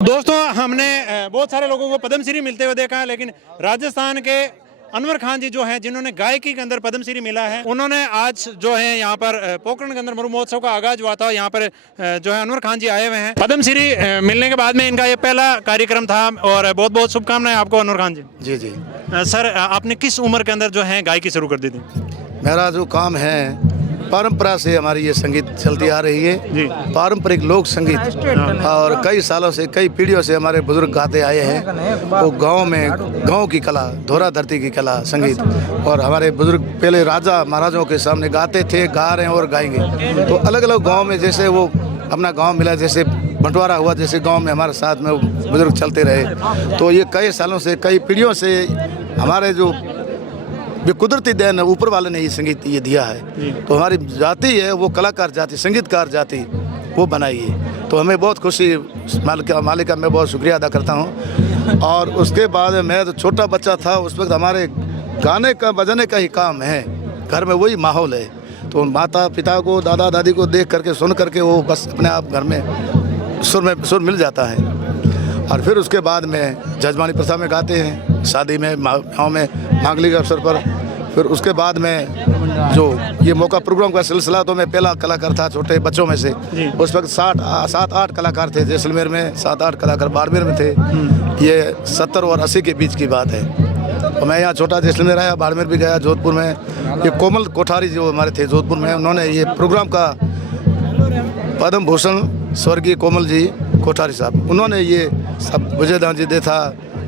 दोस्तों हमने बहुत सारे लोगों को पद्मश्री मिलते हुए देखा है, लेकिन राजस्थान के अनवर खान जी जो हैं जिन्होंने गायकी के अंदर पद्मश्री मिला है, उन्होंने आज जो है यहाँ पर पोखरण के अंदर मरु महोत्सव का आगाज हुआ था। यहाँ पर जो है अनवर खान जी आए हुए हैं। पद्मश्री मिलने के बाद में इनका ये पहला कार्यक्रम था और बहुत बहुत शुभकामनाएं आपको अनवर खान जी। जी जी। सर आपने किस उम्र के अंदर जो है गायकी शुरू कर दी थी? मेरा जो काम है, परंपरा से हमारी ये संगीत चलती आ रही है, पारंपरिक लोक संगीत, और कई सालों से, कई पीढ़ियों से हमारे बुजुर्ग गाते आए हैं। वो गांव में गांव की कला, धोरा धरती की कला संगीत, और हमारे बुजुर्ग पहले राजा महाराजाओं के सामने गाते थे, गा रहे हैं और गाएंगे। तो अलग अलग गाँव में जैसे वो अपना गाँव मिला, जैसे बंटवारा हुआ, जैसे गाँव में हमारे साथ में बुजुर्ग चलते रहे। तो ये कई सालों से, कई पीढ़ियों से हमारे जो कुदरती देन है, ऊपर वाले ने ये संगीत ये दिया है। तो हमारी जाति है वो कलाकार जाति, संगीतकार जाति वो बनाई है। तो हमें बहुत खुशी, मालिक का मैं बहुत शुक्रिया अदा करता हूँ। और उसके बाद मैं तो छोटा बच्चा था उस वक्त, हमारे गाने का बजाने का ही काम है, घर में वही माहौल है। तो माता पिता को, दादा दादी को देख करके, सुन करके वो बस अपने आप घर में सुर मिल जाता है। और फिर उसके बाद में जजमानी प्रथा में गाते हैं, शादी में, गाँव में, मांगलिक अवसर पर। फिर उसके बाद में जो ये मौका प्रोग्राम का सिलसिला, तो मैं पहला कलाकार था छोटे बच्चों में से। उस वक्त 7-8 कलाकार थे जैसलमेर में, 7-8 कलाकार बाड़मेर में थे। ये 70 और 80 के बीच की बात है। तो मैं यहाँ छोटा जैसलमेर आया, बाड़मेर भी गया, जोधपुर में। ये कोमल कोठारी जो हमारे थे जोधपुर में, उन्होंने ये प्रोग्राम का पद्म भूषण स्वर्गीय कोमल जी कोठारी साहब, उन्होंने ये सब, विजय दान जी देखा,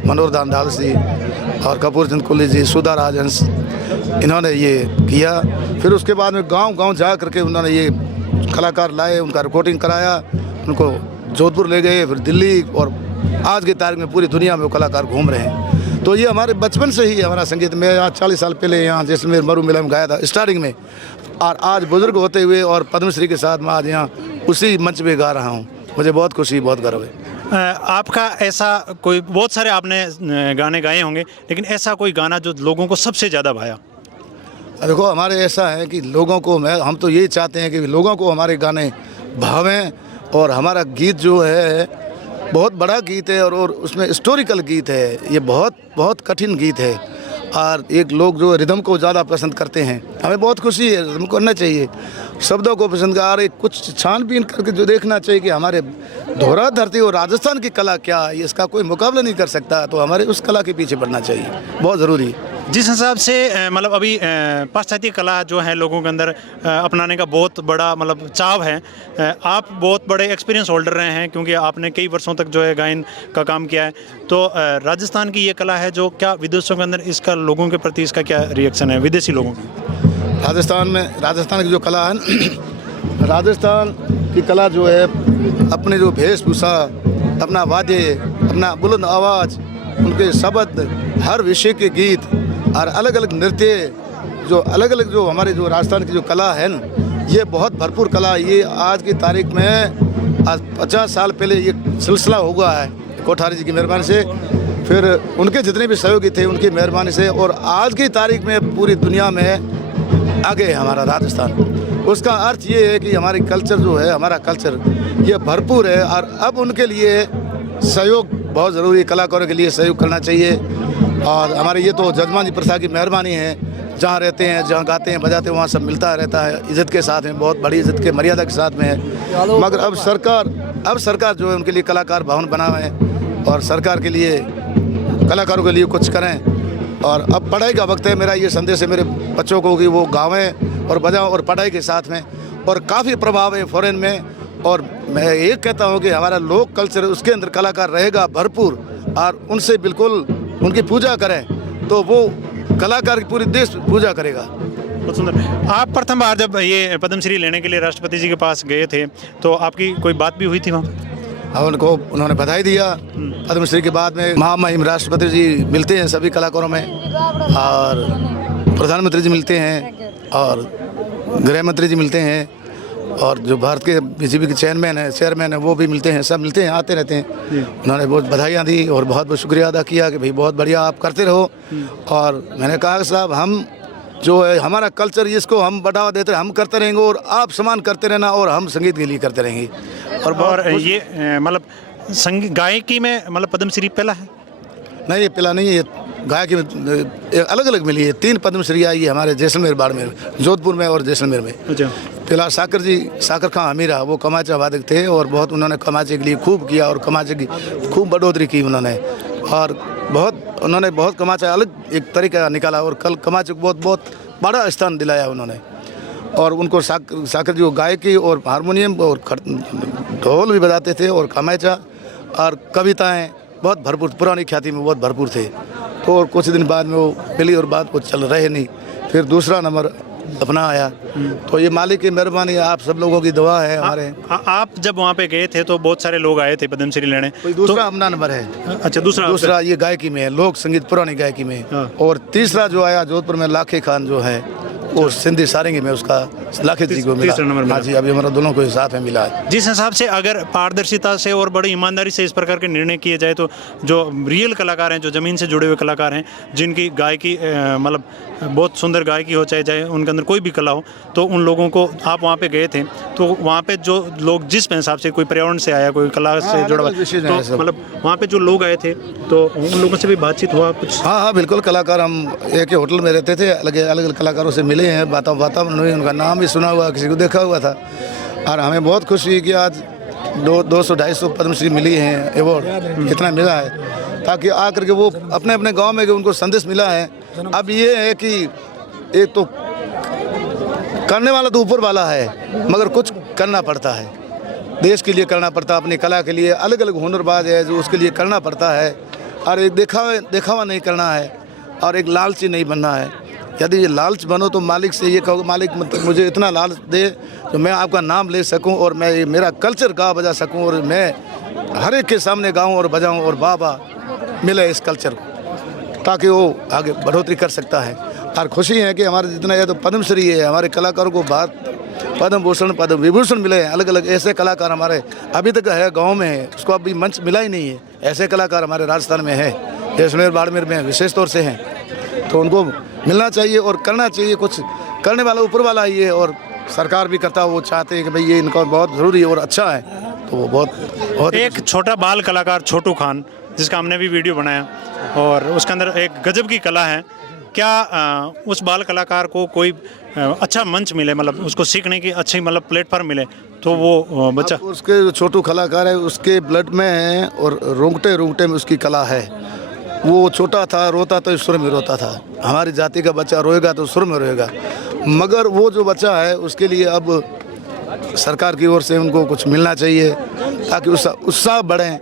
मनोहर दान ढाल जी और कपूर चंद कुल्ली जी, सुधा राजहंस, इन्होंने ये किया। फिर उसके बाद में गांव जा करके उन्होंने ये कलाकार लाए, उनका रिकॉर्डिंग कराया, उनको जोधपुर ले गए, फिर दिल्ली, और आज की तारीख में पूरी दुनिया में वो कलाकार घूम रहे हैं। तो ये हमारे बचपन से ही हमारा संगीत में, आज 40 साल पहले यहाँ जैसलमेर मरु मेला में गाया था स्टार्टिंग में, और आज बुजुर्ग होते हुए और पद्मश्री के साथ मैं आज यहाँ उसी मंच पे गा रहा हूँ। मुझे बहुत खुशी, बहुत गर्व है। आपका ऐसा कोई, बहुत सारे आपने गाने गाए होंगे, लेकिन ऐसा कोई गाना जो लोगों को सबसे ज़्यादा भाया? देखो हमारे ऐसा है कि लोगों को, हम तो यही चाहते हैं कि लोगों को हमारे गाने भावें। और हमारा गीत जो है बहुत बड़ा गीत है, और उसमें हिस्टोरिकल गीत है। ये बहुत कठिन गीत है, और एक लोग जो रिदम को ज़्यादा पसंद करते हैं। हमें बहुत खुशी है, रिदम करना चाहिए, शब्दों को पसंद कर, और कुछ छानबीन करके जो देखना चाहिए कि हमारे धोरा धरती और राजस्थान की कला क्या है, इसका कोई मुकाबला नहीं कर सकता। तो हमारे उस कला के पीछे बढ़ना चाहिए, बहुत ज़रूरी है। जिस हिसाब से मतलब अभी पाश्चात्य कला जो है लोगों के अंदर अपनाने का बहुत बड़ा मतलब चाव है, आप बहुत बड़े एक्सपीरियंस होल्डर रहे हैं, क्योंकि आपने कई वर्षों तक जो है गायन का काम किया है। तो राजस्थान की ये कला है जो, क्या विदेशों के अंदर इसका लोगों के प्रति इसका क्या रिएक्शन है, विदेशी लोगों की? राजस्थान की जो कला है, राजस्थान की कला जो है, अपने जो वेशभूषा, अपना वाद्य, अपना बुलंद आवाज़, उनके शब्द, हर विषय के गीत, और अलग अलग नृत्य, जो अलग अलग जो हमारे जो राजस्थान की जो कला है ना, ये बहुत भरपूर कला। ये आज की तारीख में, आज 50 साल पहले ये सिलसिला हुआ है कोठारी जी की मेहरबानी से, फिर उनके जितने भी सहयोगी थे उनकी मेहरबानी से, और आज की तारीख में पूरी दुनिया में आगे है हमारा राजस्थान। उसका अर्थ ये है कि हमारी कल्चर जो है, हमारा कल्चर ये भरपूर है, और अब उनके लिए सहयोग बहुत ज़रूरी है, कलाकारों के लिए सहयोग करना चाहिए। और हमारे ये तो जजमानी प्रथा की मेहरबानी है, जहाँ रहते हैं, जहाँ गाते हैं, बजाते हैं, वहाँ सब मिलता रहता है, इज़्ज़त के साथ में, बहुत बड़ी इज़्ज़त के, मर्यादा के साथ में है। मगर अब सरकार जो है उनके लिए कलाकार भवन बनाए, और सरकार के लिए, कलाकारों के लिए कुछ करें। और अब पढ़ाई का वक्त है। मेरा ये संदेश है मेरे बच्चों को कि वो गावें और बजाओ, और पढ़ाई के साथ में, और काफ़ी प्रभाव है फॉरेन में। और मैं ये कहता हूँ कि हमारा लोक कल्चर, उसके अंदर कलाकार रहेगा भरपूर, और उनसे बिल्कुल उनकी पूजा करें, तो वो कलाकार की पूरी देश पूजा करेगा। बहुत सुंदर। आप प्रथम बार जब ये पद्मश्री लेने के लिए राष्ट्रपति जी के पास गए थे, तो आपकी कोई बात भी हुई थी वहाँ? उन्होंने बधाई दिया। पद्मश्री के बाद में महामहिम राष्ट्रपति जी मिलते हैं सभी कलाकारों में, और प्रधानमंत्री जी मिलते हैं, और गृह मंत्री जी मिलते हैं, और जो भारत के बीजेपी के चेयरमैन है वो भी मिलते हैं, सब मिलते हैं, आते रहते हैं। उन्होंने बहुत बधाइयाँ दी और बहुत बहुत शुक्रिया अदा किया कि भाई बहुत बढ़िया आप करते रहो। और मैंने कहा कि साहब, हम जो है हमारा कल्चर, इसको हम बढ़ावा देते हैं, हम करते रहेंगे, और आप सम्मान करते रहना, और हम संगीत के लिए करते रहेंगे। और ये मतलब गायकी में मतलब पद्मश्री पहला है? नहीं, ये पिला नहीं है, गायकी में अलग अलग मिली है। 3 पद्मश्री आई है हमारे जैसलमेर, बाड़मेर, जोधपुर में और जैसलमेर में। अच्छा। पिला साकर खां हमीरा, वो कमाचा वादक थे और बहुत उन्होंने कमाचे के लिए खूब किया और कमाचे की खूब बढ़ोतरी की उन्होंने, और उन्होंने बहुत कमाचा अलग एक तरीका निकाला और कल कमाचे को बहुत बड़ा स्थान दिलाया उन्होंने। और उनको साकर जी को गायकी और हारमोनियम और ढोल भी बजाते थे और कमाचा और कविताएं बहुत भरपूर, पुरानी ख्याति में बहुत भरपूर थे। तो और कुछ दिन बाद में वो मिली और बात वो चल रहे नहीं, फिर दूसरा नंबर अपना आया। तो ये मालिक की मेहरबानी, आप सब लोगों की दुआ है हमारे। आप जब वहाँ पे गए थे तो बहुत सारे लोग आए थे पद्मश्री लेने, कोई दूसरा अपना नंबर है। अच्छा, दूसरा ये गायकी में है, लोक संगीत पुरानी गायकी में। हाँ। और तीसरा जो आया जोधपुर में लाखे खान जो है, वो सिंधी सारंगी में उसका लाखे जी को मिला। तीसरा नंबर मिला। हाँ जी, अभी हमारा दोनों को साथ में मिला है। जिस हिसाब से अगर पारदर्शिता से और बड़ी ईमानदारी से इस प्रकार के निर्णय किए जाए तो जो रियल कलाकार हैं, जो ज़मीन से जुड़े हुए कलाकार हैं, जिनकी गायकी मतलब बहुत सुंदर गायकी हो, चाहे उनके अंदर कोई भी कला हो, तो उन लोगों को आप वहाँ पे गए थे तो वहाँ पे जो लोग जिस हिसाब से कोई पर्यावरण से आया, कोई कला से जुड़ा हुआ, तो मतलब वहाँ पे जो लोग आए थे तो उन लोगों से भी बातचीत हुआ कुछ? हाँ, बिल्कुल। कलाकार हम एक ही होटल में रहते थे, अलग अलग कलाकारों से मिले हैं, वातावरण हुई, उनका नाम भी सुना हुआ, किसी को देखा हुआ था। और हमें बहुत खुशी हुई कि आज 200-250 पद्मश्री मिली हैं, अवार्ड इतना मिला है, ताकि आकर के वो अपने अपने गांव में उनको संदेश मिला है। अब ये है कि एक तो करने वाला तो ऊपर वाला है, मगर कुछ करना पड़ता है, देश के लिए करना पड़ता है, अपनी कला के लिए। अलग अलग हुनरबाज है जो उसके लिए करना पड़ता है, और एक दिखावा नहीं करना है, और एक लालची नहीं बनना है। यदि ये लालच बनो तो मालिक से ये कहो, मालिक मतलब मुझे इतना लालच दे तो मैं आपका नाम ले सकूं और मैं मेरा कल्चर गा बजा सकूं और मैं हर एक के सामने गाऊं और बजाऊं और वाह मिले इस कल्चर को, ताकि वो आगे बढ़ोतरी कर सकता है। और खुशी है कि हमारे जितना ये तो पद्मश्री है, हमारे कलाकारों को पद्म भूषण पद्म विभूषण मिले हैं। अलग अलग ऐसे कलाकार हमारे अभी तक है, गाँव में है, उसको अभी मंच मिला ही नहीं है। ऐसे कलाकार हमारे राजस्थान में है, जैसलमेर बाड़मेर में विशेष तौर से हैं, तो उनको मिलना चाहिए और करना चाहिए। कुछ करने वाला ऊपर वाला ही है, और सरकार भी करता है, वो चाहते हैं कि भाई ये इनका बहुत ज़रूरी है और अच्छा है, तो वो बहुत एक छोटा बाल कलाकार छोटू खान, जिसका हमने भी वीडियो बनाया और उसके अंदर एक गजब की कला है, क्या उस बाल कलाकार को कोई अच्छा मंच मिले, मतलब उसको सीखने की अच्छी मतलब प्लेटफॉर्म मिले, तो वो बच्चा उसके जो छोटू कलाकार है उसके ब्लड में है और रोंगटे में उसकी कला है। वो छोटा था, रोता तो सुर में रोता था। हमारी जाति का बच्चा रोएगा तो सुर में रोएगा, मगर वो जो बच्चा है उसके लिए अब सरकार की ओर से उनको कुछ मिलना चाहिए, ताकि उसका उत्साह बढ़े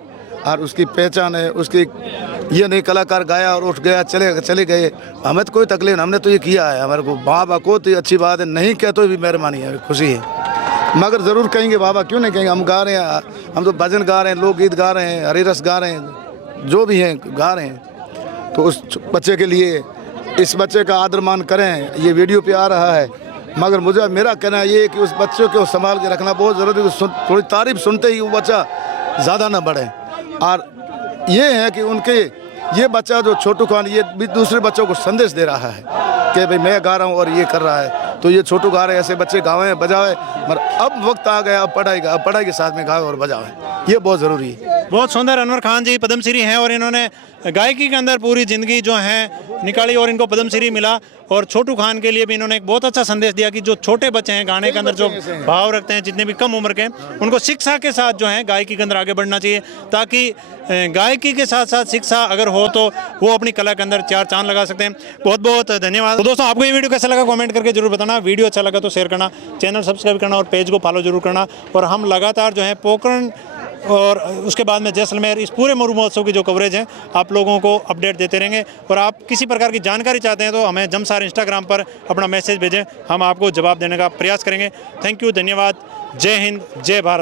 और उसकी पहचान है उसकी। ये नहीं कलाकार गाया और उठ गया चले गए, हमें तो कोई तकलीफ नहीं, हमने तो ये किया है, हमारे को बाबा को तो अच्छी बात है, नहीं कह तो भी मेहरबानी है, खुशी है, मगर ज़रूर कहेंगे बाबा, क्यों नहीं कहेंगे। हम गा रहे हैं, हम तो भजन गा रहे हैं, लोकगीत गा रहे हैं, हरिरस गा रहे हैं, जो भी हैं गा रहे हैं। तो उस बच्चे के लिए, इस बच्चे का आदर मान करें। ये वीडियो पे आ रहा है, मगर मेरा कहना ये है कि उस बच्चे को संभाल के रखना बहुत ज़रूरी है। थोड़ी तारीफ सुनते ही वो बच्चा ज़्यादा ना बढ़े। और ये है कि उनके ये बच्चा जो छोटू खान, ये भी दूसरे बच्चों को संदेश दे रहा है कि भाई मैं गा रहा हूँ और ये कर रहा है, तो ये छोटू गा रहे हैं, ऐसे बच्चे गावे बजावे। मगर अब वक्त आ गया, अब पढ़ाई के साथ में गावे और बजावे, ये बहुत ज़रूरी है। बहुत सुंदर। अनवर खान जी पद्मश्री हैं और इन्होंने गायकी के अंदर पूरी ज़िंदगी जो है निकाली और इनको पद्मश्री मिला। और छोटू खान के लिए भी इन्होंने एक बहुत अच्छा संदेश दिया कि जो छोटे बच्चे हैं गाने के अंदर जो भाव रखते हैं, जितने भी कम उम्र के, उनको शिक्षा के साथ जो है गायकी के अंदर आगे बढ़ना चाहिए, ताकि गायकी के साथ साथ शिक्षा अगर हो तो वो अपनी कला के अंदर 4 चांद लगा सकते हैं। बहुत बहुत धन्यवाद। तो दोस्तों, आपको ये वीडियो कैसा लगा कमेंट करके जरूर बताना। वीडियो अच्छा लगा तो शेयर करना, चैनल सब्सक्राइब करना और पेज को फॉलो जरूर करना। और हम लगातार जो है पोखरण और उसके बाद में जैसलमेर, इस पूरे मरु महोत्सव की जो कवरेज है आप लोगों को अपडेट देते रहेंगे। और आप किसी प्रकार की जानकारी चाहते हैं तो हमें जमसार इंस्टाग्राम पर अपना मैसेज भेजें, हम आपको जवाब देने का प्रयास करेंगे। थैंक यू, धन्यवाद। जय हिंद, जय भारत।